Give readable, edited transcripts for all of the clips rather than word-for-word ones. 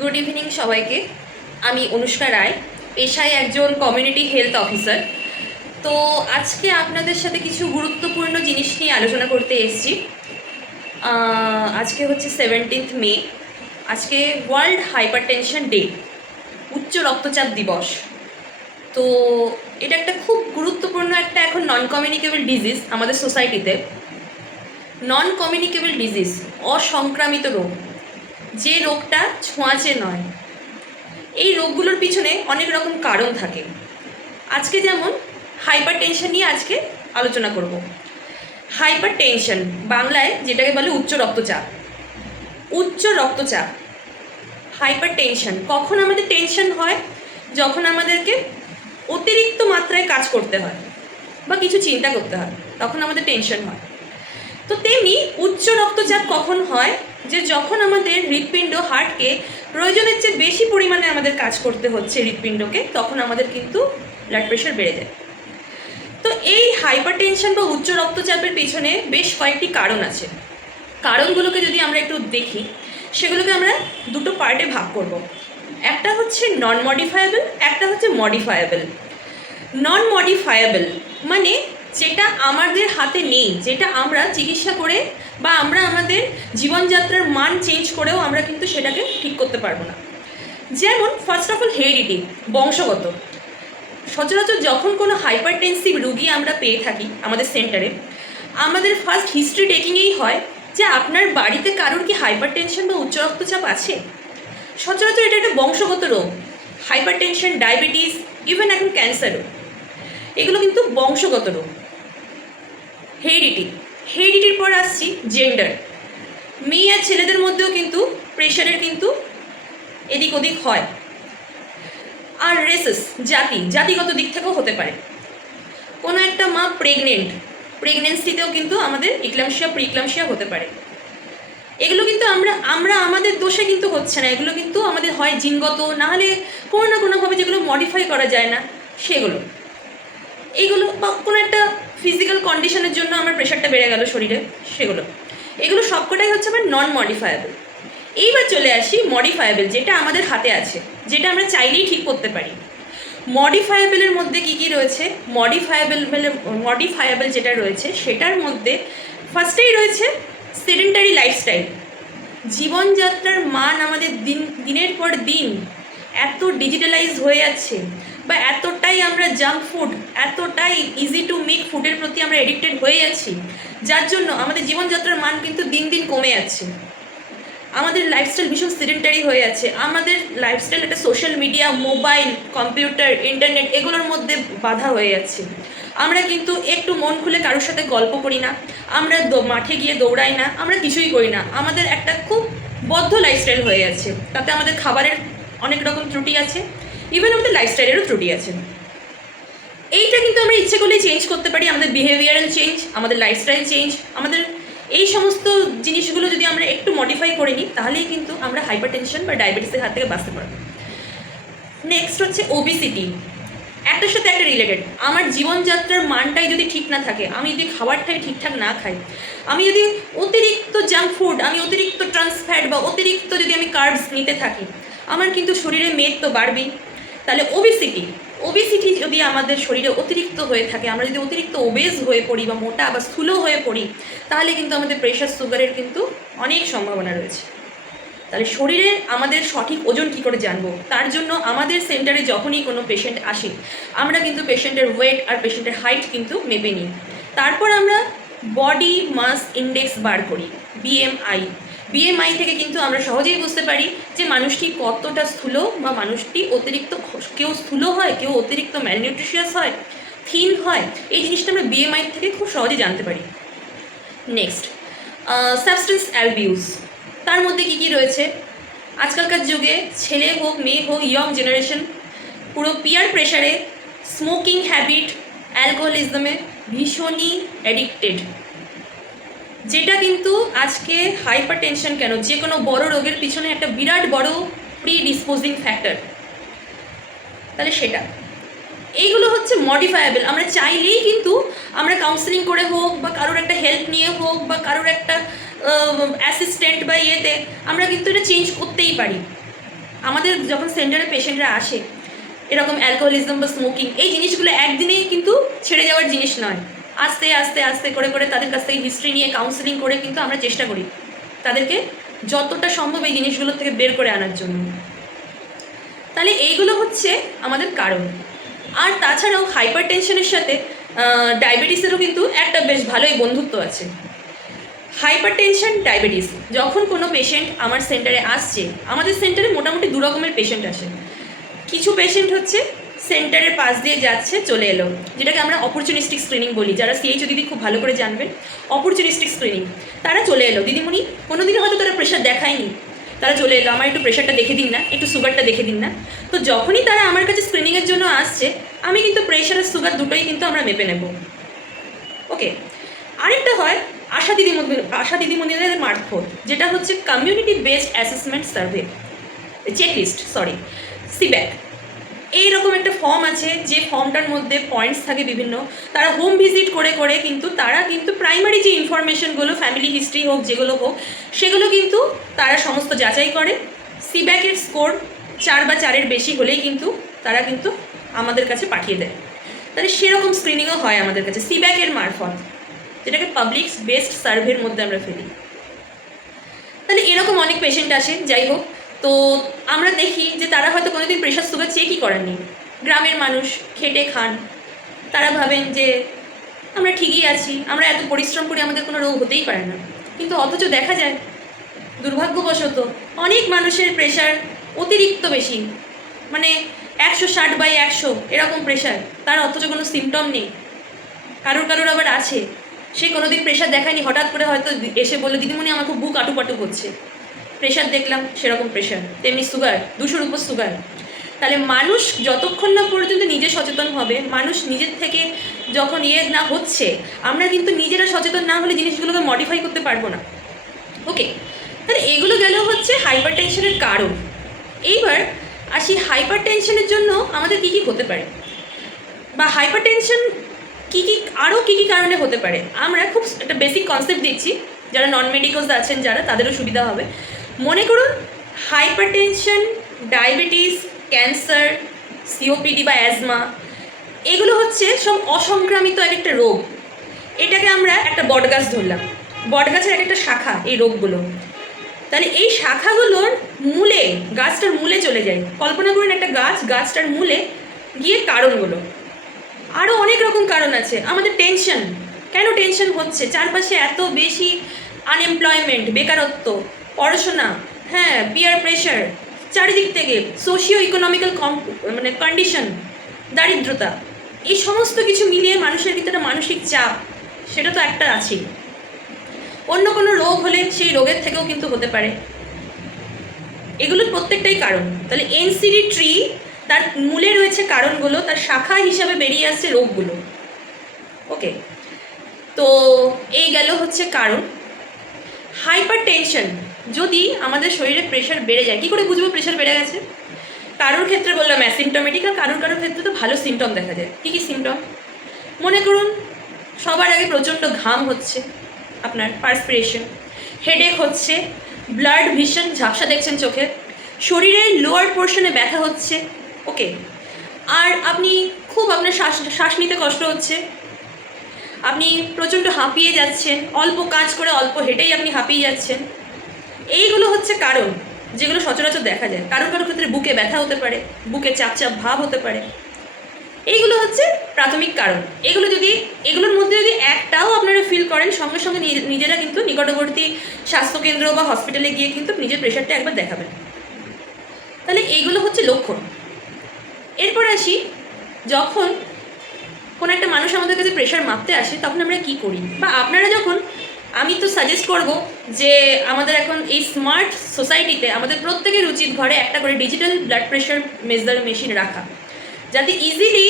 Good evening সবাইকে। আমি অনুষ্কা রায়, পেশায় একজন কমিউনিটি হেলথ অফিসার। তো আজকে আপনাদের সাথে কিছু গুরুত্বপূর্ণ জিনিস নিয়ে আলোচনা করতে এসেছি। আজকে হচ্ছে 17 মে। আজকে ওয়ার্ল্ড হাইপারটেনশন ডে, উচ্চ রক্তচাপ দিবস। তো এটা একটা খুব গুরুত্বপূর্ণ একটা এখন নন কমিউনিকেবল ডিজিজ আমাদের সোসাইটিতে। নন কমিউনিকেবল ডিজিজ, অসংক্রামিত রোগ, যে রোগটা ছোঁয়াচে নয়। এই রোগগুলোর পিছনে অনেক রকম কারণ থাকে। আজকে যেমন হাইপার টেনশন নিয়ে আজকে আলোচনা করব। হাইপার টেনশন বাংলায় যেটাকে বলে উচ্চ রক্তচাপ। উচ্চ রক্তচাপ, হাইপার টেনশন কখন আমাদের টেনশন হয়? যখন আমাদেরকে অতিরিক্ত মাত্রায় কাজ করতে হয় বা কিছু চিন্তা করতে হয়, তখন আমাদের টেনশন হয়। তো তেমনি উচ্চ রক্তচাপ কখন হয়? যে যখন আমাদের হৃৎপিণ্ড, হার্টকে প্রয়োজনের চেয়ে বেশি পরিমাণে আমাদের কাজ করতে হচ্ছে হৃৎপিণ্ডকে, তখন আমাদের কিন্তু ব্লাড প্রেশার বেড়ে যায়। তো এই হাইপার টেনশন বা উচ্চ রক্তচাপের পেছনে বেশ কয়েকটি কারণ আছে। কারণগুলোকে যদি আমরা একটু দেখি, সেগুলোকে আমরা দুটো পার্টে ভাগ করব। একটা হচ্ছে নন মডিফায়েবল, একটা হচ্ছে মডিফায়েবল। নন মডিফায়েবল মানে যেটা আমাদের হাতে নেই, যেটা আমরা চিকিৎসা করে বা আমরা আমাদের জীবনযাত্রার মান চেঞ্জ করেও আমরা কিন্তু সেটাকে ঠিক করতে পারবো না। যেমন ফার্স্ট অফ অল হেরিডিটি, বংশগত। সচরাচর যখন কোনো হাইপারটেনসিভ রুগী আমরা পেয়ে থাকি আমাদের সেন্টারে, আমাদের ফার্স্ট হিস্ট্রি টেকিংয়েই হয় যে আপনার বাড়িতে কারোর কি হাইপারটেনশন বা উচ্চ রক্তচাপ আছে। সচরাচর এটা একটা বংশগত রোগ। হাইপারটেনশন, ডায়াবেটিস, ইভেন এখন ক্যান্সারও, এগুলো কিন্তু বংশগত রোগ। হেরিডিটি, হেরিডিটির পর আসছি জেন্ডার। মেয়ে আর ছেলেদের মধ্যেও কিন্তু প্রেশারের কিন্তু এদিক ওদিক হয়। আর রেসেস, জাতিগত দিক থেকেও হতে পারে। কোনো একটা মা প্রেগনেন্সিতেও কিন্তু আমাদের ইক্লামশিয়া, প্রিক্লামশিয়া হতে পারে। এগুলো কিন্তু আমরা আমাদের দোষে কিন্তু হচ্ছে না, এগুলো কিন্তু আমাদের হয় জিনগত, নাহলে কোনো না কোনোভাবে যেগুলো মডিফাই করা যায় না সেগুলো। এইগুলো বা কোনো একটা ফিজিক্যাল কন্ডিশনের জন্য আমার প্রেশারটা বেড়ে গেল শরীরে, এগুলো সবকটাই হচ্ছে আমার নন মডিফায়েবল। এইবার চলে আসি মডিফায়েবল, যেটা আমাদের হাতে আছে, যেটা আমরা চাইলেই ঠিক করতে পারি। মডিফায়েবলের মধ্যে কী কী রয়েছে? মডিফায়েবল যেটা রয়েছে সেটার মধ্যে ফার্স্টেই রয়েছে সেডেন্টারি লাইফস্টাইল। জীবনযাত্রার মান আমাদের দিনের পর দিন এত ডিজিটালাইজ হয়ে যাচ্ছে, বা এতটাই আমরা জাঙ্ক ফুড, এতটাই ইজি টু মেক ফুডের প্রতি আমরা এডিক্টেড হয়ে যাচ্ছি, যার জন্য আমাদের জীবনযাত্রার মান কিন্তু দিন দিন কমে যাচ্ছে। আমাদের লাইফস্টাইল ভীষণ সেডেন্টারি হয়ে যাচ্ছে। আমাদের লাইফস্টাইল একটা social media, mobile, computer, internet, এগুলোর মধ্যে বাধা হয়ে যাচ্ছে। আমরা কিন্তু একটু মন খুলে কারোর সাথে গল্প করি না, আমরা মাঠে গিয়ে দৌড়াই না, আমরা কিছুই করি না। আমাদের একটা খুব বদ্ধ লাইফস্টাইল হয়ে যাচ্ছে। তাতে আমাদের খাবারের অনেক রকম ত্রুটি আছে, ইভেন আমাদের লাইফস্টাইলেরও ত্রুটি আছে। এইটা কিন্তু আমরা ইচ্ছে করলেই চেঞ্জ করতে পারি। আমাদের বিহেভিয়ারাল চেঞ্জ, আমাদের লাইফস্টাইল চেঞ্জ, আমাদের এই সমস্ত জিনিসগুলো যদি আমরা একটু মডিফাই করে নিই, তাহলেই কিন্তু আমরা হাইপারটেনশন বা ডায়াবেটিসের হাত থেকে বাঁচতে পারবো। নেক্সট হচ্ছে ওবিসিটি। একটার সাথে একটা রিলেটেড। আমার জীবনযাত্রার মানটাই যদি ঠিক না থাকে, আমি যদি খাবারটাই ঠিকঠাক না খাই, আমি যদি অতিরিক্ত জাঙ্ক ফুড, আমি অতিরিক্ত ট্রান্স ফ্যাট বা অতিরিক্ত যদি আমি কার্বস নিতে থাকি, আমার কিন্তু শরীরে মেদ তো বাড়বেই। তাহলে ওবিসিটি যদি আমাদের শরীরে অতিরিক্ত হয়ে থাকে, আমরা যদি অতিরিক্ত ওবেজ হয়ে পড়ি বা মোটা বা স্থূল হয়ে পড়ি, তাহলে কিন্তু আমাদের প্রেশার, সুগারের কিন্তু অনেক সম্ভাবনা রয়েছে। তাহলে শরীরে আমাদের সঠিক ওজন কী করে জানবো? তার জন্য আমাদের সেন্টারে যখনই কোনো পেশেন্ট আসে, আমরা কিন্তু পেশেন্টের ওয়েট আর পেশেন্টের হাইট কিন্তু মেপে নিই। তারপর আমরা বডি মাস ইন্ডেক্স বার করি, বিএমআই থেকে কিন্তু আমরা সহজেই বুঝতে পারি যে মানুষটি কতটা স্থূল বা মানুষটি অতিরিক্ত, কেউ স্থূল হয়, কেউ অতিরিক্ত ম্যালনিউট্রিশিয়াস হয়, থিন হয়। এই জিনিসটা আমরা বিএমআই থেকে খুব সহজে জানতে পারি। Next, substance abuse. তার মধ্যে কী কী রয়েছে? আজকালকার যুগে ছেলে হোক, মেয়ে হোক, ইয়ং জেনারেশন পুরো পিয়ার প্রেশারে, স্মোকিং হ্যাবিট, অ্যালকোহলিজমে ভীষণই অ্যাডিক্টেড, যেটা কিন্তু আজকে হাইপার টেনশন কেন, যে কোনো বড় রোগের পিছনে একটা বিরাট বড় প্রিডিসপোজিং ফ্যাক্টর। তাহলে সেটা, এইগুলো হচ্ছে মডিফায়েবল। আমরা চাইলেই কিন্তু আমরা কাউন্সেলিং করে হোক বা কারোর একটা হেল্প নিয়ে হোক বা কারোর একটা অ্যাসিস্ট্যান্ট বা ইয়েতে আমরা কিন্তু এটা চেঞ্জ করতেই পারি। আমাদের যখন সেন্টারে পেশেন্টরা আসে, এরকম অ্যালকোহলিজম বা স্মোকিং এই জিনিসগুলো একদিনেই কিন্তু ছেড়ে যাওয়ার জিনিস নয়। আস্তে আস্তে আস্তে করে করে তাদের কাছ থেকে হিস্ট্রি নিয়ে কাউন্সেলিং করে কিন্তু আমরা চেষ্টা করি তাদেরকে যতটা সম্ভব এই জিনিসগুলোর থেকে বের করে আনার জন্য। তাহলে এইগুলো হচ্ছে আমাদের কারণ। আর তাছাড়াও হাইপার টেনশনের সাথে ডায়াবেটিসেরও কিন্তু একটা বেশ ভালোই বন্ধুত্ব আছে। হাইপার টেনশন, ডায়াবেটিস, যখন কোনো পেশেন্ট আমার সেন্টারে আসছে, আমাদের সেন্টারে মোটামুটি দু রকমের পেশেন্ট আসে। কিছু পেশেন্ট হচ্ছে সেন্টারের পাশ দিয়ে যাচ্ছে, চলে এলো, যেটাকে আমরা অপরচুনিস্টিক স্ক্রিনিং বলি। যারা সিএইচও দিদি খুব ভালো করে জানবেন, অপরচুনিস্টিক স্ক্রিনিং। তারা চলে এলো, দিদিমণি কোনোদিনও হয়তো তারা প্রেশার দেখায়নি, তারা চলে এলো, আমার একটু প্রেশারটা দেখে দিন না, একটু সুগারটা দেখে দিন না। তো যখনই তারা আমার কাছে স্ক্রিনিংয়ের জন্য আসছে, আমি কিন্তু প্রেশার আর সুগার দুটোই কিন্তু আমরা মেপে নেব। ওকে। আরেকটা হয় আশা দিদিমণিদের মারফত, যেটা হচ্ছে community based assessment survey, checklist, সিব্যাক। এইরকম একটা ফর্ম আছে, যে ফর্মটার মধ্যে পয়েন্টস থাকে বিভিন্ন। তারা হোম ভিজিট করে করে কিন্তু তারা কিন্তু প্রাইমারি যে ইনফরমেশনগুলো, ফ্যামিলি হিস্ট্রি হোক, যেগুলো হোক, সেগুলো কিন্তু তারা সমস্ত যাচাই করে। সিব্যাকের স্কোর 4 বা 4-এর বেশি হলেই কিন্তু তারা কিন্তু আমাদের কাছে পাঠিয়ে দেয়। তাহলে সেরকম স্ক্রিনিংও হয় আমাদের কাছে সিব্যাকের মারফত, যেটাকে পাবলিক বেসড সার্ভের মধ্যে আমরা ফেলি। তাহলে এরকম অনেক পেশেন্ট আসে। যাই হোক, তো আমরা দেখি যে তারা হয়তো কোনোদিন প্রেশার সুগার চেকই করেননি। গ্রামের মানুষ, খেটে খান, তারা ভাবেন যে আমরা ঠিকই আছি, আমরা এত পরিশ্রম করি, আমাদের কোনো রোগ হতেই পারে না। কিন্তু অথচ দেখা যায় দুর্ভাগ্যবশত অনেক মানুষের প্রেশার অতিরিক্ত বেশি, মানে 160/100 এরকম প্রেশার, তার অথচ কোনো সিমটম নেই। কারোর আবার আছে, সে কোনোদিন প্রেশার দেখায়নি, হঠাৎ করে হয়তো এসে বলে, দিদিমণি আমার খুব বুক আটুপাটু হচ্ছে, প্রেশার দেখলাম, সেরকম প্রেশার, তেমনি সুগার 200-র উপর সুগার। তাহলে মানুষ যতক্ষণ না পর্যন্ত নিজে সচেতন হবে, মানুষ নিজের থেকে যখন না হচ্ছে, আমরা কিন্তু নিজেরা সচেতন না হলে জিনিসগুলোকে মডিফাই করতে পারবো না। ওকে, তাহলে এগুলো গেল হচ্ছে হাইপার টেনশনের কারণ। এইবার আসি হাইপার টেনশনের জন্য আমাদের কী কী হতে পারে, বা হাইপার টেনশন আরও কী কী কারণে হতে পারে। আমরা খুব একটা বেসিক কনসেপ্ট দিচ্ছি, যারা নন মেডিকলস আছেন যারা, তাদেরও সুবিধা হবে। মনে করুন hyper tension, diabetes, cancer, COPD বা অ্যাজমা, এগুলো হচ্ছে সব অসংক্রামিত এক একটা রোগ। এটাকে আমরা একটা বটগাছ ধরলাম, বটগাছের এক একটা শাখা এই রোগগুলো। তাহলে এই শাখাগুলোর মূলে, গাছটার মূলে চলে যায়। কল্পনা করুন একটা গাছটার মূলে গিয়ে কারণগুলো, আরও অনেক রকম কারণ আছে। আমাদের টেনশন, কেন টেনশন হচ্ছে? চারপাশে এত বেশি আনএমপ্লয়মেন্ট, বেকারত্ব, পড়াশোনা, হ্যাঁ, পিয়ার প্রেশার, চারিদিক থেকে সোশিও ইকোনমিক্যাল কন্ডিশন, দারিদ্রতা, এই সমস্ত কিছু মিলিয়ে মানুষের ভিতরে মানসিক চাপ, সেটা তো একটা আছেই। অন্য কোনো রোগ হলে সেই রোগের থেকেও কিন্তু হতে পারে। এগুলোর প্রত্যেকটাই কারণ। তাহলে এনসিডি ট্রি, তার মূলে রয়েছে কারণগুলো, তার শাখা হিসাবে বেরিয়ে আসছে রোগগুলো। ওকে, তো এই গেল হচ্ছে কারণ। হাইপার টেনশন, যদি আমাদের শরীরে প্রেশার বেড়ে যায়, কী করে বুঝবো প্রেশার বেড়ে গেছে? কারোর ক্ষেত্রে বললাম অ্যাসিমটমেটিক, আর কারোর ক্ষেত্রে তো ভালো সিমটম দেখা যায়। কী কী সিমটম? মনে করুন সবার আগে প্রচণ্ড ঘাম হচ্ছে, আপনার পার্সপিরেশন, হেডেক হচ্ছে, ব্লাড ভিশন, ঝাপসা দেখছেন চোখে, শরীরের লোয়ার পোর্শনে ব্যথা হচ্ছে। ওকে, আর আপনি আপনার শ্বাস নিতে কষ্ট হচ্ছে, আপনি প্রচণ্ড হাঁপিয়ে যাচ্ছেন, অল্প কাজ করে অল্প হেঁটেই আপনি হাঁপিয়ে যাচ্ছেন। এইগুলো হচ্ছে কারণ, যেগুলো সচরাচর দেখা যায়। কারোর ক্ষেত্রে বুকে ব্যথা হতে পারে, বুকে চাপ ভাব হতে পারে। এইগুলো হচ্ছে প্রাথমিক কারণ। এগুলোর মধ্যে যদি একটাও আপনারা ফিল করেন, সঙ্গে সঙ্গে নিজেরা কিন্তু নিকটবর্তী স্বাস্থ্যকেন্দ্র বা হসপিটালে গিয়ে কিন্তু নিজের প্রেশারটা একবার দেখাবেন। তাহলে এইগুলো হচ্ছে লক্ষণ। এরপর আসি, যখন কোনো একটা মানুষ আমাদের কাছে প্রেশার মাপতে আসে, তখন আমরা কী করি, বা আপনারা যখন, আমি তো সাজেস্ট করব যে আমাদের এখন এই স্মার্ট সোসাইটিতে আমাদের প্রত্যেকের উচিত ঘরে একটা করে digital blood pressure measure machine রাখা, যাতে ইজিলি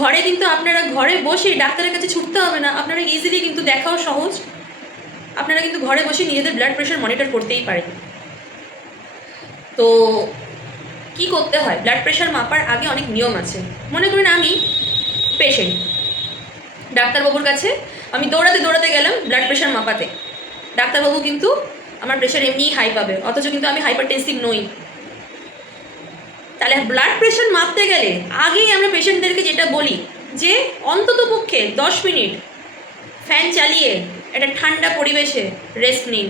ঘরে কিন্তু আপনারা ঘরে বসে ডাক্তারের কাছে ছুটতে হবে না, আপনারা ইজিলি কিন্তু দেখাও সহজ, আপনারা কিন্তু ঘরে বসে নিজেদের ব্লাড প্রেশার মনিটর করতেই পারেন। তো কি করতে হয়? ব্লাড প্রেশার মাপার আগে অনেক নিয়ম আছে। মনে করুন আমি পেশেন্ট, ডাক্তারবাবুর কাছে আমি দৌড়াতে গেলাম ব্লাড প্রেশার মাপাতে। ডাক্তারবাবু কিন্তু আমার প্রেশার এমনিই হাই পাবে, অথচ কিন্তু আমি হাইপারটেনসিভ নই। তাহলে ব্লাড প্রেশার মাপতে গেলে আগেই আমরা পেশেন্টদেরকে যেটা বলি যে অন্তত পক্ষে 10 মিনিট ফ্যান চালিয়ে একটা ঠান্ডা পরিবেশে রেস্ট নিন,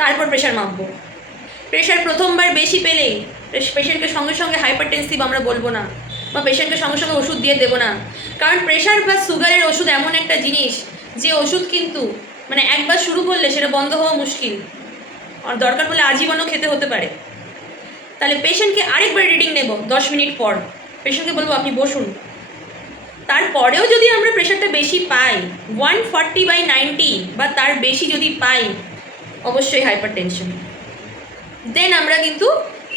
তারপর প্রেশার মাপবো। প্রেশার প্রথমবার বেশি পেলেই পেশেন্টকে সঙ্গে সঙ্গে হাইপারটেনসিভ আমরা বলবো না, বা পেশেন্টকে সঙ্গে সঙ্গে ওষুধ দিয়ে দেবো না। কারণ প্রেশার বা সুগারের ওষুধ এমন একটা জিনিস যে ওষুধ কিন্তু মানে একবার শুরু করলে সেটা বন্ধ হওয়া মুশকিল, আর দরকার পড়লে আজীবনও খেতে হতে পারে। তাহলে পেশেন্টকে আরেকবার রিডিং নেব 10 মিনিট পর, পেশেন্টকে বলবো আপনি বসুন। তারপরেও যদি আমরা প্রেশারটা বেশি পাই 140/90 বা তার বেশি যদি পাই, অবশ্যই হাইপার টেনশন। দেন আমরা কিন্তু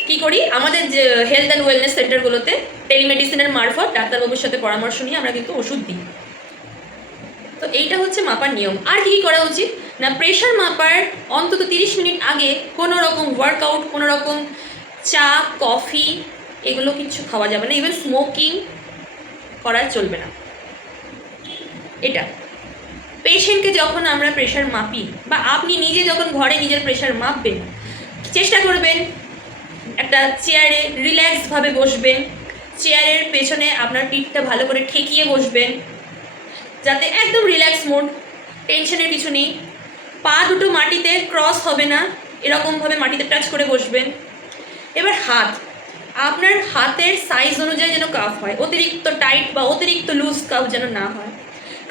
কী করি, আমাদের যে হেলথ অ্যান্ড ওয়েলনেস সেন্টারগুলোতে টেলিমেডিসিনের মারফত ডাক্তারবাবুর সাথে পরামর্শ নিয়ে আমরা কিন্তু ওষুধ দিই। তো এইটা হচ্ছে মাপার নিয়ম। আর কী কী করা উচিত না, প্রেশার মাপার অন্তত 30 মিনিট আগে কোনো রকম ওয়ার্কআউট, কোনো রকম চা কফি এগুলো কিছু খাওয়া যাবে না, ইভেন স্মোকিং করা চলবে না। এটা পেশেন্টকে যখন আমরা প্রেশার মাপি বা আপনি নিজে যখন ঘরে নিজের প্রেশার মাপবেন, চেষ্টা করবেন একটা চেয়ারে রিল্যাক্সভাবে বসবেন, চেয়ারের পেছনে আপনার পিঠটা ভালো করে ঠেকিয়ে বসবেন, যাতে একদম রিল্যাক্স মোড, টেনশনের কিছু নেই। পা দুটো মাটিতে ক্রস হবে না, এরকমভাবে মাটিতে টাচ করে বসবেন। এবার হাত, আপনার হাতের সাইজ অনুযায়ী যেন কাফ হয়, অতিরিক্ত টাইট বা অতিরিক্ত লুজ কাফ যেন না হয়।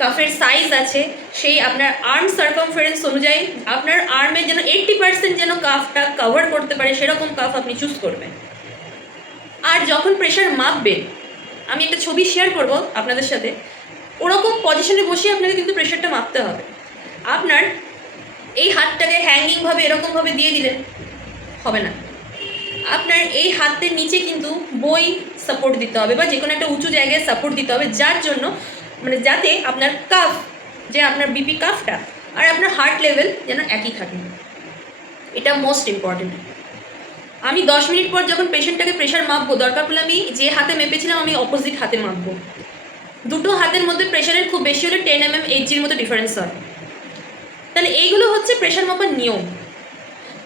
কাফের সাইজ আছে, সেই আপনার আর্ম সার্কামফারেন্স অনুযায়ী আপনার আর্মের যেন 80% যেন কাফটা কভার করতে পারে সেরকম কাফ আপনি চুজ করবেন। আর যখন প্রেশার মাপবেন, আমি একটা ছবি শেয়ার করব আপনাদের সাথে, ওরকম পজিশনে বসে আপনাকে কিন্তু প্রেশারটা মাপতে হবে। আপনার এই হাতটাকে হ্যাঙ্গিংভাবে এরকমভাবে দিয়ে দিলেন হবে না, আপনার এই হাতের নিচে কিন্তু বই সাপোর্ট দিতে হবে বা যে কোনো একটা উঁচু জায়গায় সাপোর্ট দিতে হবে, যার জন্য মানে যাতে আপনার কাফ, যে আপনার বিপি কাফটা আর আপনার হার্ট লেভেল যেন একই থাকে। এটা মোস্ট ইম্পর্টেন্ট। আমি 10 মিনিট পর যখন পেশেন্টটাকে প্রেশার মাপবো, দরকার পড়লে আমি যে হাতে মেপেছিলাম আমি অপোজিট হাতে মাপবো। দুটো হাতের মধ্যে প্রেশারের খুব বেশি হলে 10 mm HGর মতো ডিফারেন্স হয়। তাহলে এইগুলো হচ্ছে প্রেশার মাপার নিয়ম।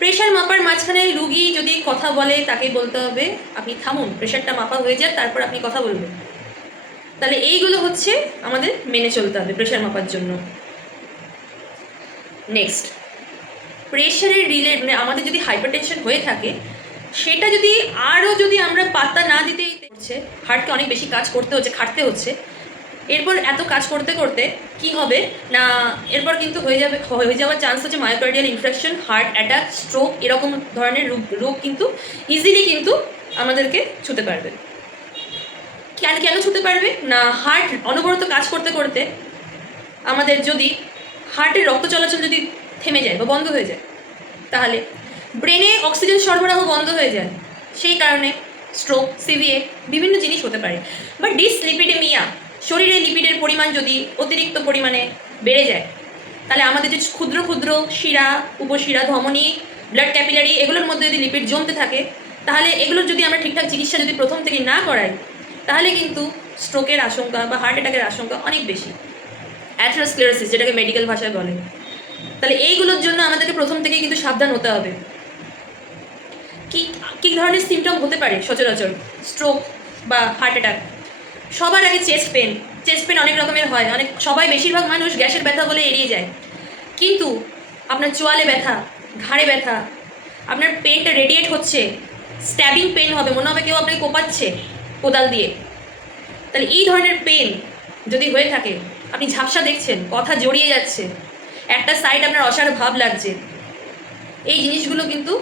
প্রেশার মাপার মাঝখানে রুগী যদি কথা বলে তাকে বলতে হবে আপনি থামুন, প্রেশারটা মাপা হয়ে যায় তারপর আপনি কথা বলবেন। তাহলে এইগুলো হচ্ছে আমাদের মেনে চলতে হবে প্রেশার মাপার জন্য। নেক্সট, প্রেশারের মানে আমাদের যদি হাইপারটেনশন হয়ে থাকে, সেটা যদি আরও যদি আমরা পাত্তা না দিতেই হচ্ছে, হার্টকে অনেক বেশি কাজ করতে হচ্ছে, খাটতে হচ্ছে, এরপর এত কাজ করতে করতে কি হবে না, এরপর কিন্তু হয়ে যাওয়ার চান্স হচ্ছে myocardial infraction, heart attack, stroke, এরকম ধরনের রোগ কিন্তু ইজিলি কিন্তু আমাদেরকে ছুতে পারবে। কেন ছুতে পারবে না, হার্ট অনবরত কাজ করতে করতে আমাদের যদি হার্টের রক্ত চলাচল যদি থেমে যায় বা বন্ধ হয়ে যায়, তাহলে ব্রেনে অক্সিজেন সরবরাহ বন্ধ হয়ে যায়, সেই কারণে স্ট্রোক, সিভিএ বিভিন্ন জিনিস হতে পারে। বা ডিসলিপিডেমিয়া, শরীরে লিপিডের পরিমাণ যদি অতিরিক্ত পরিমাণে বেড়ে যায়, তাহলে আমাদের যে ক্ষুদ্র ক্ষুদ্র শিরা, উপশিরা, ধমনী, ব্লাড ক্যাপিলারি, এগুলোর মধ্যে যদি লিপিড জমতে থাকে, তাহলে এগুলোর যদি আমরা ঠিকঠাক চিকিৎসা যদি প্রথম থেকে না করাই, তাহলে কিন্তু স্ট্রোকের আশঙ্কা বা হার্ট অ্যাটাকের আশঙ্কা অনেক বেশি। অ্যাথেরোস্ক্লেরোসিস যেটাকে মেডিকেল ভাষায় বলে। তাহলে এইগুলোর জন্য আমাদেরকে প্রথম থেকেই কিন্তু সাবধান হতে হবে। কী ধরনের সিমটম হতে পারে সচরাচর স্ট্রোক বা হার্ট অ্যাটাক? সবার আগে চেস্ট পেন অনেক রকমের হয়, সবাই বেশিরভাগ মানুষ গ্যাসের ব্যথা বলে এড়িয়ে যায়, কিন্তু আপনার চোয়ালে ব্যথা, ঘাড়ে ব্যথা, আপনার পেনটা রেডিয়েট হচ্ছে, স্ট্যাবিং পেন হবে, মনে হবে কেউ আপনাকে কোপাচ্ছে কোদাল দিয়ে। তাহলে এই ধরনের পেন যদি হয়ে থাকে, আপনি ঝাপসা দেখছেন, কথা জড়িয়ে যাচ্ছে, একটা সাইড আপনার অসাড় ভাব লাগছে, এই জিনিসগুলো কিন্তু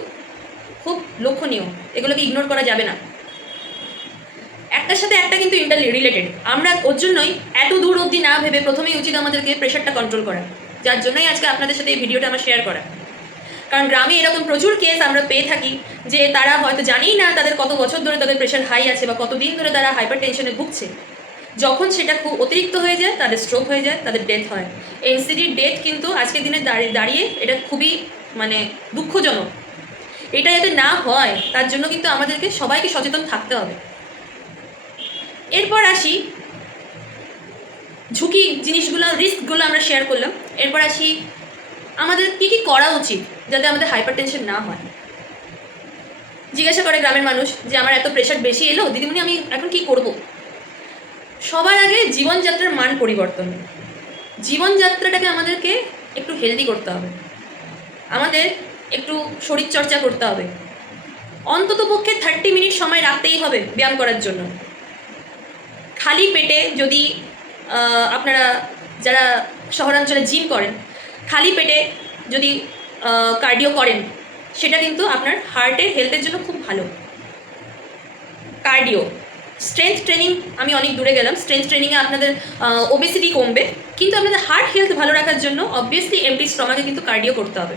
খুব লক্ষণীয়, এগুলোকে ইগনোর করা যাবে না। একটার সাথে একটা কিন্তু ইন্টার রিলেটেড। আমরা ওর জন্যই এত দূর অবধি না ভেবে প্রথমেই উচিত আমাদেরকে প্রেশারটা কন্ট্রোল করা, যার জন্যই আজকে আপনাদের সাথে এই ভিডিওটা আমার শেয়ার করা। কারণ গ্রামে এরকম প্রচুর কেস আমরা পেয়ে থাকি যে তারা হয়তো জানেই না তাদের কত বছর ধরে তাদের প্রেশার হাই আছে বা কতদিন ধরে তারা হাইপার টেনশনে ভুগছে। যখন সেটা খুব অতিরিক্ত হয়ে যায় তাদের স্ট্রোক হয়ে যায়, তাদের ডেথ হয়। এনসিডির ডেথ কিন্তু আজকের দিনে দাঁড়িয়ে এটা খুবই মানে দুঃখজনক। এটা যাতে না হয় তার জন্য কিন্তু আমাদেরকে সবাইকে সচেতন থাকতে হবে। এরপর আসি ঝুঁকি জিনিসগুলো, রিস্কগুলো আমরা শেয়ার করলাম। এরপর আসি আমাদের কী কী করা উচিত যাতে আমাদের হাইপার টেনশন না হয়। জিজ্ঞাসা করে গ্রামের মানুষ যে আমার এত প্রেশার বেশি এলো দিদিমণি, আমি এখন কি করব? সবার আগে জীবনযাত্রার মান পরিবর্তন। জীবনযাত্রাটাকে আমাদেরকে একটু হেলদি করতে হবে, আমাদের একটু শরীরচর্চা করতে হবে। অন্তত পক্ষে 30 মিনিট সময় রাখতেই হবে ব্যায়াম করার জন্য। খালি পেটে যদি আপনারা যারা শহরাঞ্চলে জিম করেন, খালি পেটে যদি কার্ডিও করেন, সেটা কিন্তু আপনার হার্টের হেলথের জন্য খুব ভালো। কার্ডিও, স্ট্রেংথ ট্রেনিং, আমি অনেক দূরে গেলাম। স্ট্রেংথ ট্রেনিংয়ে আপনাদের ওবেসিটি কমবে, কিন্তু আপনাদের হার্ট হেলথ ভালো রাখার জন্য অবভিয়াসলি এমটি স্টমাকে কিন্তু কার্ডিও করতে হবে।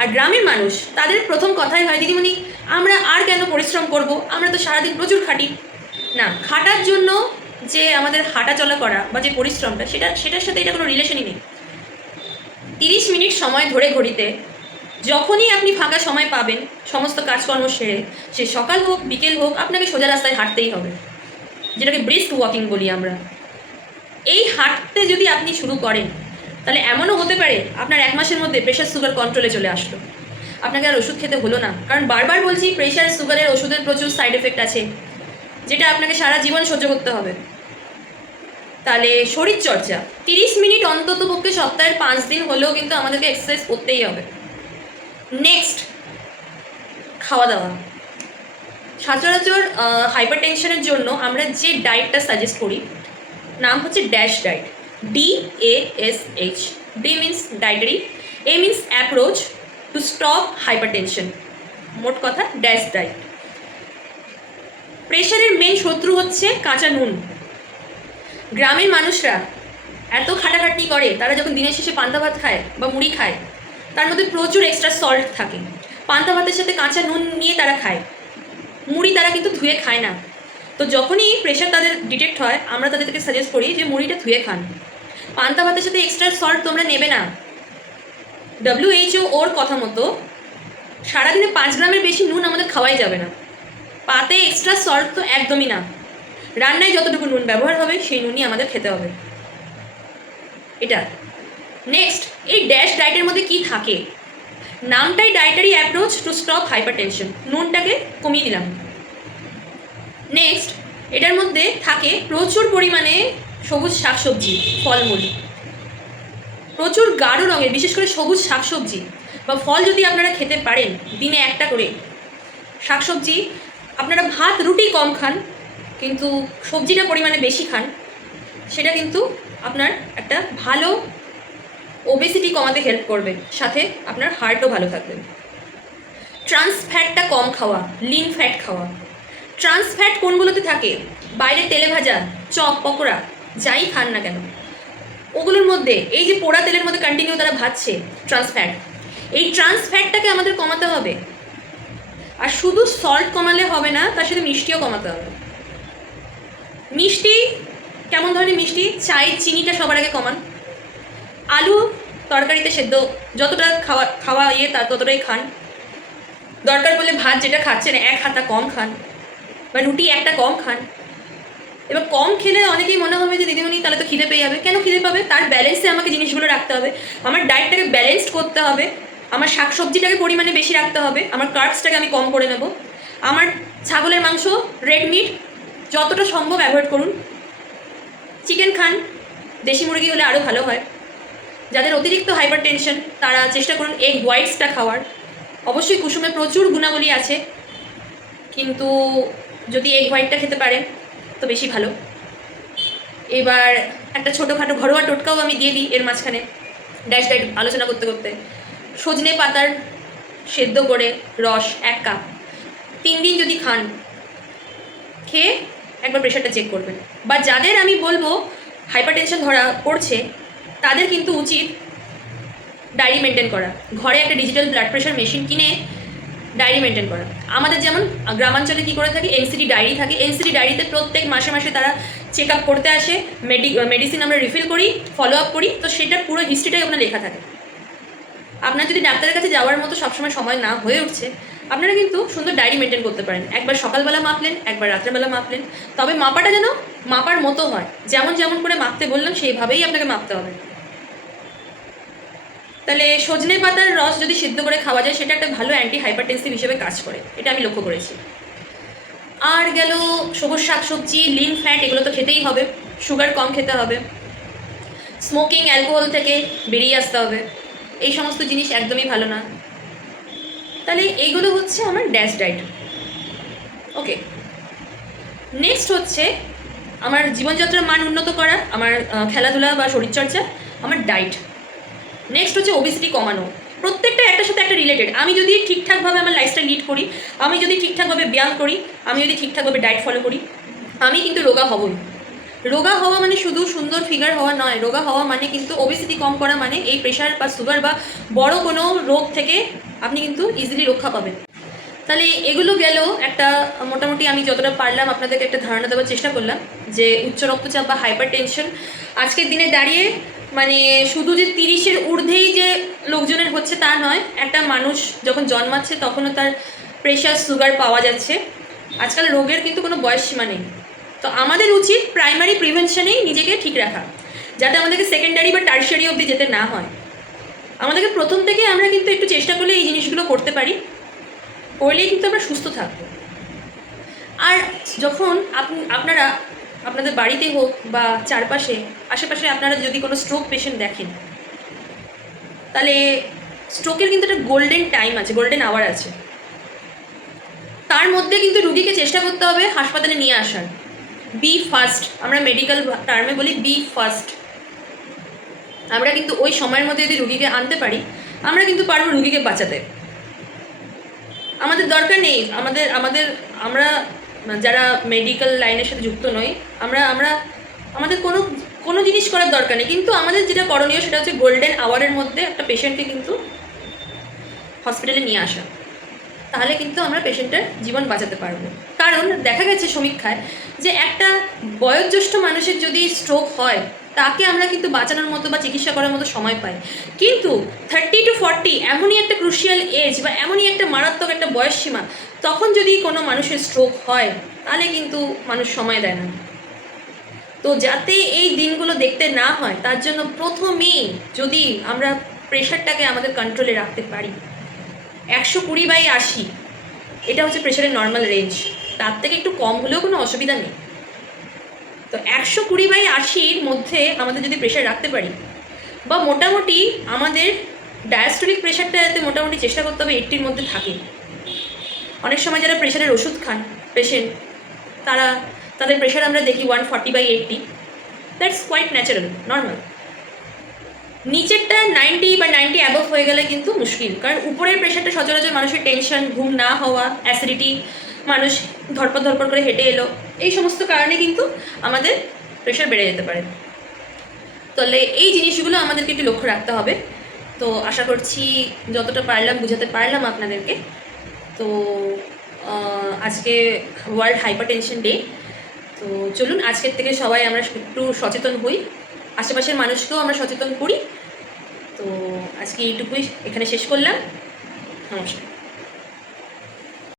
আর গ্রামের মানুষ, তাদের প্রথম কথাই হয় দিদিমণি আমরা আর কেন পরিশ্রম করব, আমরা তো সারাদিন প্রচুর খাটি। না, খাটার জন্য যে আমাদের হাঁটা চলা করা বা যে পরিশ্রমটা, সেটার সাথে এটা কোনো রিলেশনই নেই। 30 মিনিট সময় ধরে ঘড়িতে যখনই আপনি ফাঁকা সময় পাবেন, সমস্ত কাজকর্ম সেরে, সে সকাল হোক বিকেল হোক, আপনাকে সোজা রাস্তায় হাঁটতেই হবে, যেটাকে ব্রিস্ক ওয়াকিং বলি আমরা। এই হাঁটতে যদি আপনি শুরু করেন, তাহলে এমনও হতে পারে আপনার 1 মাসের মধ্যে প্রেশার সুগার কন্ট্রোলে চলে আসলো, আপনাকে আর ওষুধ খেতে হলো না। কারণ বারবার বলছি, প্রেশার সুগারের ওষুধের প্রচুর সাইড এফেক্ট আছে, যেটা আপনাকে সারা জীবন সহ্য করতে হবে। তাহলে শরীরচর্চা 30 মিনিট অন্তত পক্ষে সপ্তাহের 5 দিন হলেও কিন্তু আমাদেরকে এক্সারসাইজ করতেই হবে। নেক্সট, খাওয়া দাওয়া। সচরাচর হাইপার টেনশনের জন্য আমরা যে ডায়েটটা সাজেস্ট করি, নাম হচ্ছে dash diet, DASH। D means dietary, A means approach to stop hyper tension. মোট কথা ড্যাশ ডায়েট। প্রেশারের মেন শত্রু হচ্ছে কাঁচা নুন। গ্রামের মানুষরা এত খাটাখাটনি করে, তারা যখন দিনের শেষে পান্তা ভাত খায় বা মুড়ি খায়, তার মধ্যে প্রচুর এক্সট্রা সল্ট থাকে। পান্তা ভাতের সাথে কাঁচা নুন নিয়ে তারা খায়, মুড়ি তারা কিন্তু ধুয়ে খায় না। তো যখনই প্রেশার তাদের ডিটেক্ট হয়, আমরা তাদেরকে সাজেস্ট করি যে মুড়িটা ধুয়ে খান, পান্তা ভাতের সাথে এক্সট্রা সল্ট তোমরা নেবে না। WHO ওর কথা মতো সারাদিনে 5 গ্রামের বেশি নুন আমাদের খাওয়াই যাবে না। পাতে এক্সট্রা সল্ট তো একদমই না। রান্নায় যতটুকু নুন ব্যবহার হবে সেই নুনই আমাদের খেতে হবে, এটা। নেক্সট, এই ড্যাশ ডায়েটের মধ্যে কি থাকে? নামটাই dietary approach to stop hypertension, নুনটাকে কমিয়ে দিলাম। নেক্সট, এটার মধ্যে থাকে প্রচুর পরিমাণে সবুজ শাকসবজি, ফলমূল, প্রচুর গাঢ় রঙের, বিশেষ করে সবুজ শাকসবজি বা ফল যদি আপনারা খেতে পারেন, দিনে একটা করে শাকসবজি। আপনারা ভাত রুটি কম খান, কিন্তু সবজিটা পরিমাণে বেশি খান, সেটা কিন্তু আপনার একটা ভালো ওবেসিটি কমাতে হেল্প করবে, সাথে আপনার হার্টও ভালো থাকবে। ট্রান্স ফ্যাটটা কম খাওয়া, লিন ফ্যাট খাওয়া। ট্রান্স ফ্যাট কোনগুলোতে থাকে? বাইরে তেলে ভাজা, চপ, পকোড়া, যাই খান না কেন, ওগুলোর মধ্যে এই যে পোড়া তেলের মধ্যে কন্টিনিউ তারা ভাজছে, ট্রান্স ফ্যাট। এই ট্রান্স ফ্যাটটাকে আমাদের কমাতে হবে। আর শুধু সল্ট কমালে হবে না, তার সাথে মিষ্টিও কমাতে হবে। মিষ্টি কেমন ধরনের মিষ্টি? চাই চিনিটা সবার আগে কমান। আলু তরকারিতে সেদ্ধ যতটা খাওয়া তার ততটাই খান। দরকার পড়লে ভাত যেটা খাচ্ছেন 1 হাতা কম খান, বা রুটি একটা কম খান। এবার কম খেলে অনেকেই মনে হবে যে দিদিমণি তাহলে তো খিদে পেয়ে যাবে। কেন খিদে পাবে? তার ব্যালেন্সে আমাকে জিনিসগুলো রাখতে হবে। আমার ডায়েটটাকে ব্যালেন্সড করতে হবে, আমার শাকসবজিটাকে পরিমাণে বেশি রাখতে হবে, আমার কার্বসটাকে আমি কম করে নেব। আমার ছাগলের মাংস, রেড মিট যতটা সম্ভব অ্যাভয়েড করুন। চিকেন খান, দেশি মুরগি হলে আরও ভালো হয়। যাদের অতিরিক্ত হাইপার টেনশন, তারা চেষ্টা করুন এগ হোয়াইটসটা খাওয়ার। অবশ্যই কুসুমে প্রচুর গুণাবলী আছে, কিন্তু যদি এগ হোয়াইটটা খেতে পারেন তো বেশি ভালো। এবার একটা ছোটোখাটো ঘরোয়া টোটকাও আমি দিয়ে দিই এর মাঝখানে, ড্যাশ ডায়েট আলোচনা করতে করতে। সজনে পাতার সেদ্ধ করে রস 1 কাপ 3 দিন যদি খান, খেয়ে একবার প্রেশারটা চেক করবেন। বা যাদের আমি বলবো হাইপার টেনশন ধরা পড়ছে, তাদের কিন্তু উচিত ডায়েরি মেনটেন করা। ঘরে একটা ডিজিটাল ব্লাড প্রেশার মেশিন কিনে ডায়েরি মেনটেন করা। আমাদের যেমন গ্রামাঞ্চলে কী করে থাকে, এনসিডি ডায়েরি থাকে। এনসিডি ডায়েরিতে প্রত্যেক মাসে মাসে তারা চেক আপ করতে আসে, মেডিসিন আমরা রিফিল করি, ফলো আপ করি, তো সেটার পুরো হিস্ট্রিটাই ওখানে লেখা থাকে। আপনার যদি ডাক্তারের কাছে যাওয়ার মতো সবসময় সময় না হয়ে উঠছে, আপনারা কিন্তু সুন্দর ডায়েরি মেনটেন করতে পারেন। একবার সকালবেলা মাপলেন, একবার রাত্রেবেলা মাপলেন, তবে মাপাটা যেন মাপার মতো হয়। যেমন যেমন করে মাপতে বললাম সেইভাবেই আপনাকে মাপতে হবে। তাহলে সজনে পাতার রস যদি সিদ্ধ করে খাওয়া যায় সেটা একটা ভালো অ্যান্টি হাইপারটেনসিভ হিসেবে কাজ করে, এটা আমি লক্ষ্য করেছি। আর গেল সবুজ শাকসবজি, লিন ফ্যাট, এগুলো তো খেতেই হবে, সুগার কম খেতে হবে, স্মোকিং অ্যালকোহল থেকে বেরিয়ে আসতে হবে, এই সমস্ত জিনিস একদমই ভালো না। তাহলে এইগুলো হচ্ছে আমার ড্যাশ ডায়েট। ওকে, নেক্সট হচ্ছে আমার জীবনযাত্রার মান উন্নত করা, আমার খেলাধুলা বা শরীরচর্চা, আমার ডায়েট। নেক্সট হচ্ছে ওবেসিটি কমানো। প্রত্যেকটা একটার সাথে একটা রিলেটেড। আমি যদি ঠিকঠাকভাবে আমার লাইফস্টাইল লিড করি, আমি যদি ঠিকঠাকভাবে ব্যায়াম করি, আমি যদি ঠিকঠাকভাবে ডায়েট ফলো করি, আমি কিন্তু রোগা হবই। রোগা হওয়া মানে শুধু সুন্দর ফিগার হওয়া নয়, রোগা হওয়া মানে কিন্তু ওবেসিটি কম করা মানে এই প্রেশার বা সুগার বা বড় কোনো রোগ থেকে আপনি কিন্তু ইজিলি রক্ষা পাবেন। তাহলে এগুলো গেল একটা মোটামুটি আমি যতটা পারলাম আপনাদেরকে একটা ধারণা দেওয়ার চেষ্টা করলাম যে উচ্চ রক্তচাপ বা হাইপার টেনশন আজকের দিনে দাঁড়িয়ে মানে শুধু যে 30-এর ঊর্ধ্বেই যে লোকজনের হচ্ছে তা নয়, একটা মানুষ যখন জন্মাচ্ছে তখনও তার প্রেশার সুগার পাওয়া যাচ্ছে। আজকাল রোগের কিন্তু কোনো বয়স সীমা নেই। তো আমাদের উচিত প্রাইমারি প্রিভেনশনেই নিজেকে ঠিক রাখা, যাতে আমাদেরকে সেকেন্ডারি বা টার্সিয়ারি অবধি যেতে না হয়। আমাদেরকে প্রথম থেকে আমরা কিন্তু একটু চেষ্টা করলে এই জিনিসগুলো করতে পারি, করলেই কিন্তু আমরা সুস্থ থাকবো। আর যখন আপনারা আপনাদের বাড়িতে হোক বা চারপাশে আশেপাশে আপনারা যদি কোনো স্ট্রোক পেশেন্ট দেখেন, তাহলে স্ট্রোকের কিন্তু একটা গোল্ডেন টাইম আছে, গোল্ডেন আওয়ার আছে। তার মধ্যে কিন্তু রুগীকে চেষ্টা করতে হবে হাসপাতালে নিয়ে আসার। বি ফার্স্ট, আমরা মেডিকেল টার্মে বলি বি ফার্স্ট। আমরা কিন্তু ওই সময়ের মধ্যে যদি রুগীকে আনতে পারি, আমরা কিন্তু পারবো রুগীকে বাঁচাতে। আমাদের দরকার নেই, আমরা যারা মেডিকেল লাইনের সাথে যুক্ত নই, আমাদের কোনো জিনিস করার দরকার নেই, কিন্তু আমাদের যেটা করণীয় সেটা হচ্ছে গোল্ডেন আওয়ারের মধ্যে একটা পেশেন্টকে কিন্তু হসপিটালে নিয়ে আসা। তাহলে কিন্তু আমরা পেশেন্টের জীবন বাঁচাতে পারবো। কারণ দেখা গেছে সমীক্ষায় যে একটা বয়োজ্যেষ্ঠ মানুষের যদি স্ট্রোক হয়, তাকে আমরা কিন্তু বাঁচানোর মতো বা চিকিৎসা করার মতো সময় পাই। কিন্তু 30 to 40 এমনই একটা ক্রুশিয়াল এজ বা এমনই একটা মারাত্মক একটা বয়স সীমা, তখন যদি কোনো মানুষের স্ট্রোক হয় তাহলে কিন্তু মানুষ সময় দেয় না। তো যাতে এই দিনগুলো দেখতে না হয় তার জন্য প্রথমেই যদি আমরা প্রেশারটাকে আমাদের কন্ট্রোলে রাখতে পারি, 120/80 এটা হচ্ছে প্রেশারের নর্মাল রেঞ্জ, তার থেকে একটু কম হলেও কোনো অসুবিধা নেই। তো 120/80-র মধ্যে আমাদের যদি প্রেশার রাখতে পারি, বা মোটামুটি আমাদের ডায়াস্টোলিক প্রেশারটা যাতে মোটামুটি চেষ্টা করতে হবে 80-র মধ্যে থাকে। অনেক সময় যারা প্রেশারের ওষুধ খান পেশেন্ট, তাদের প্রেশার আমরা দেখি 140/80, দ্যাটস কোয়াইট ন্যাচারাল, নর্মাল। নিচেরটা 90 বা 90 অ্যাবভ হয়ে গেলে কিন্তু মুশকিল, কারণ উপরের প্রেশারটা সচরাচর মানুষের টেনশন, ঘুম না হওয়া, অ্যাসিডিটি, মানুষ ধরপড় করে হেঁটে এলো, এই সমস্ত কারণে কিন্তু আমাদের প্রেশার বেড়ে যেতে পারে। তাহলে এই জিনিসগুলো আমাদেরকে একটু লক্ষ্য রাখতে হবে। তো আশা করছি যতটা পারলাম বুঝাতে পারলাম আপনাদেরকে। তো আজকে ওয়ার্ল্ড হাইপার টেনশন ডে, তো চলুন আজকের থেকে সবাই আমরা একটু সচেতন হই, আশেপাশের মানুষকেও আমরা সচেতন করি। তো আজকে এইটুকুই এখানে শেষ করলাম। নমস্কার।